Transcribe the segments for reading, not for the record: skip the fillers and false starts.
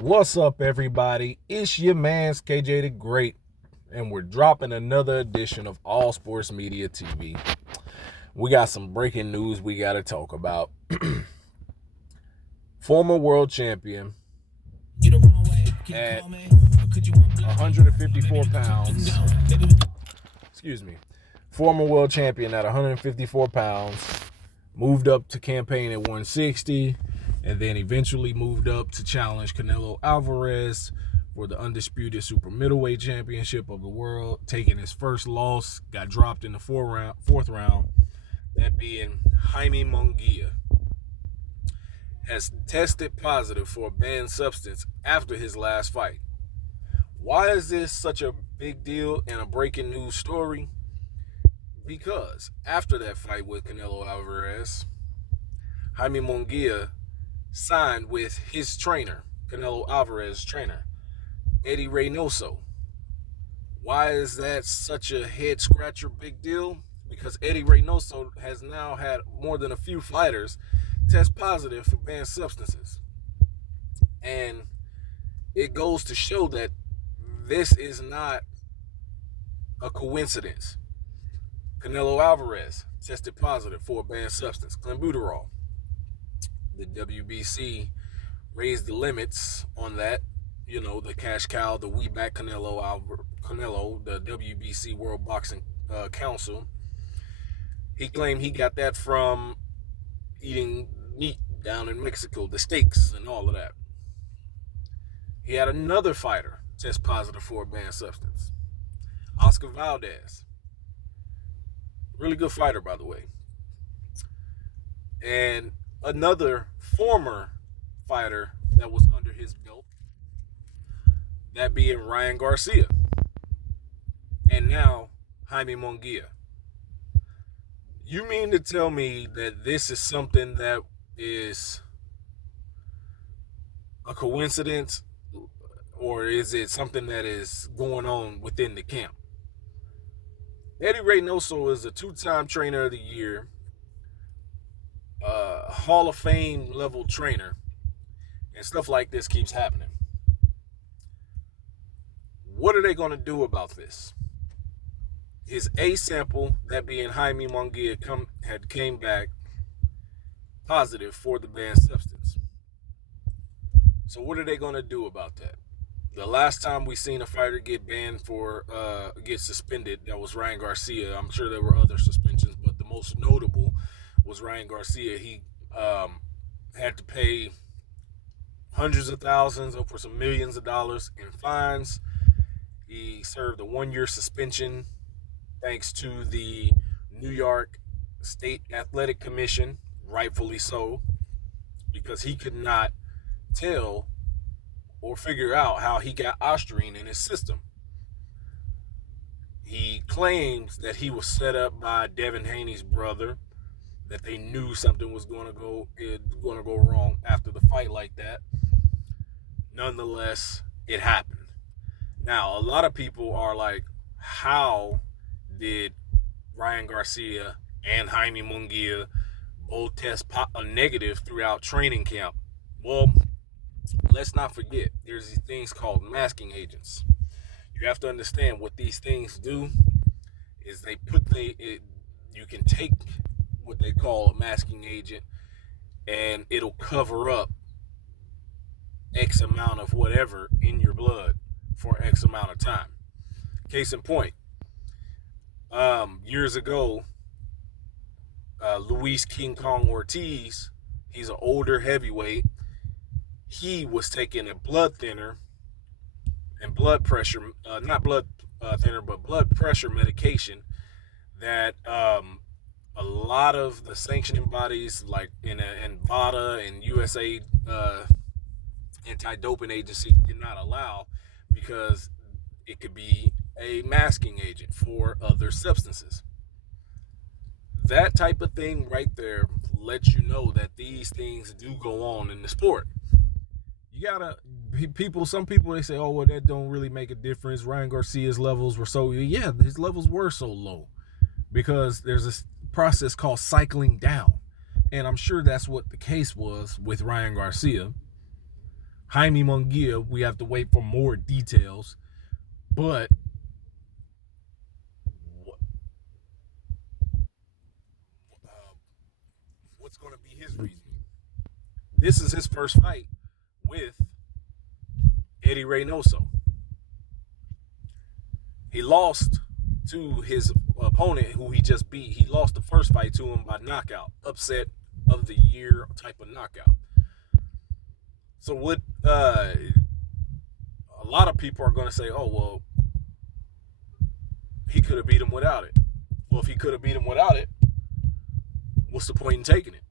What's up, everybody? It's your man's KJ the Great, and we're dropping another edition of All Sports Media TV. We got some breaking news we got to talk about. Former world champion at 154 pounds. Former world champion at 154 pounds. Moved up to campaign at 160. And then eventually moved up to challenge Canelo Alvarez for the undisputed super middleweight championship of the world, taking his first loss, got dropped in the fourth round, that being Jaime Munguia, has tested positive for a banned substance after his last fight. Why is this such a big deal and a breaking news story? Because after that fight with Canelo Alvarez, Jaime Munguia signed with his trainer, Canelo Alvarez's trainer, Eddie Reynoso. Why is that such a head scratcher big deal? Because Eddie Reynoso has now had more than a few fighters test positive for banned substances. And it goes to show that this is not a coincidence. Canelo Alvarez tested positive for a banned substance, clenbuterol. The WBC raised the limits on that. You know, the cash cow, the We Back Canelo, the WBC World Boxing Council. He claimed he got that from eating meat down in Mexico, the steaks and all of that. He had another fighter test positive for a banned substance, Oscar Valdez. Really good fighter, by the way. And another former fighter that was under his belt, that being Ryan Garcia, and now Jaime Munguia. You mean to tell me that this is something that is a coincidence, or is it something that is going on within the camp? Eddie Reynoso is a two-time trainer of the year, Hall of Fame level trainer, and stuff like this keeps happening. What are they going to do about this? His A sample, that being Jaime Munguia, came back positive for the banned substance. So what are they going to do about that? The last time we seen a fighter get banned get suspended, that was Ryan Garcia. I'm sure there were other suspensions, but the most notable was Ryan Garcia. He had to pay hundreds of thousands, over some millions of dollars in fines. He served a 1-year suspension thanks to the New York State Athletic Commission, rightfully so, because he could not tell or figure out how he got ostarine in his system. He claims that he was set up by Devin Haney's brother, that they knew something was going to go wrong after the fight like that. Nonetheless, it happened. Now, a lot of people are like, how did Ryan Garcia and Jaime Munguia both test negative throughout training camp? Well, let's not forget, there's these things called masking agents. You have to understand what these things do is you can take what they call a masking agent and it'll cover up X amount of whatever in your blood for X amount of time. Case in point, years ago, Luis King Kong Ortiz, he's an older heavyweight. He was taking a blood thinner and blood pressure, not blood thinner, but blood pressure medication that a lot of the sanctioning bodies like VADA and USA Anti-Doping Agency did not allow, because it could be a masking agent for other substances. That type of thing right there lets you know that these things do go on in the sport. Some people, they say, oh, well, that don't really make a difference. Ryan Garcia's levels were his levels were so low because there's a process called cycling down. And I'm sure that's what the case was with Ryan Garcia. Jaime Munguia, we have to wait for more details. But what's going to be his reasoning? This is his first fight with Eddie Reynoso. He lost to his opponent who he just beat. He lost the first fight to him by knockout, upset of the year type of knockout. So what a lot of people are going to say, oh, well, he could have beat him without it. Well, if he could have beat him without it, what's the point in taking it?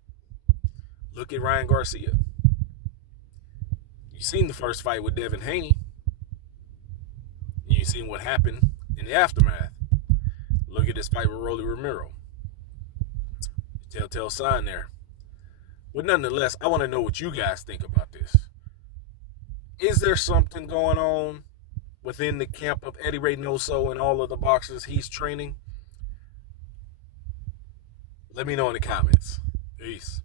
Look at Ryan Garcia. You seen the first fight with Devin Haney. You seen what happened in the aftermath. Look at this fight with Rolly Romero. Telltale sign there. But nonetheless, I want to know what you guys think about this. Is there something going on within the camp of Eddie Reynoso and all of the boxers he's training? Let me know in the comments. Peace.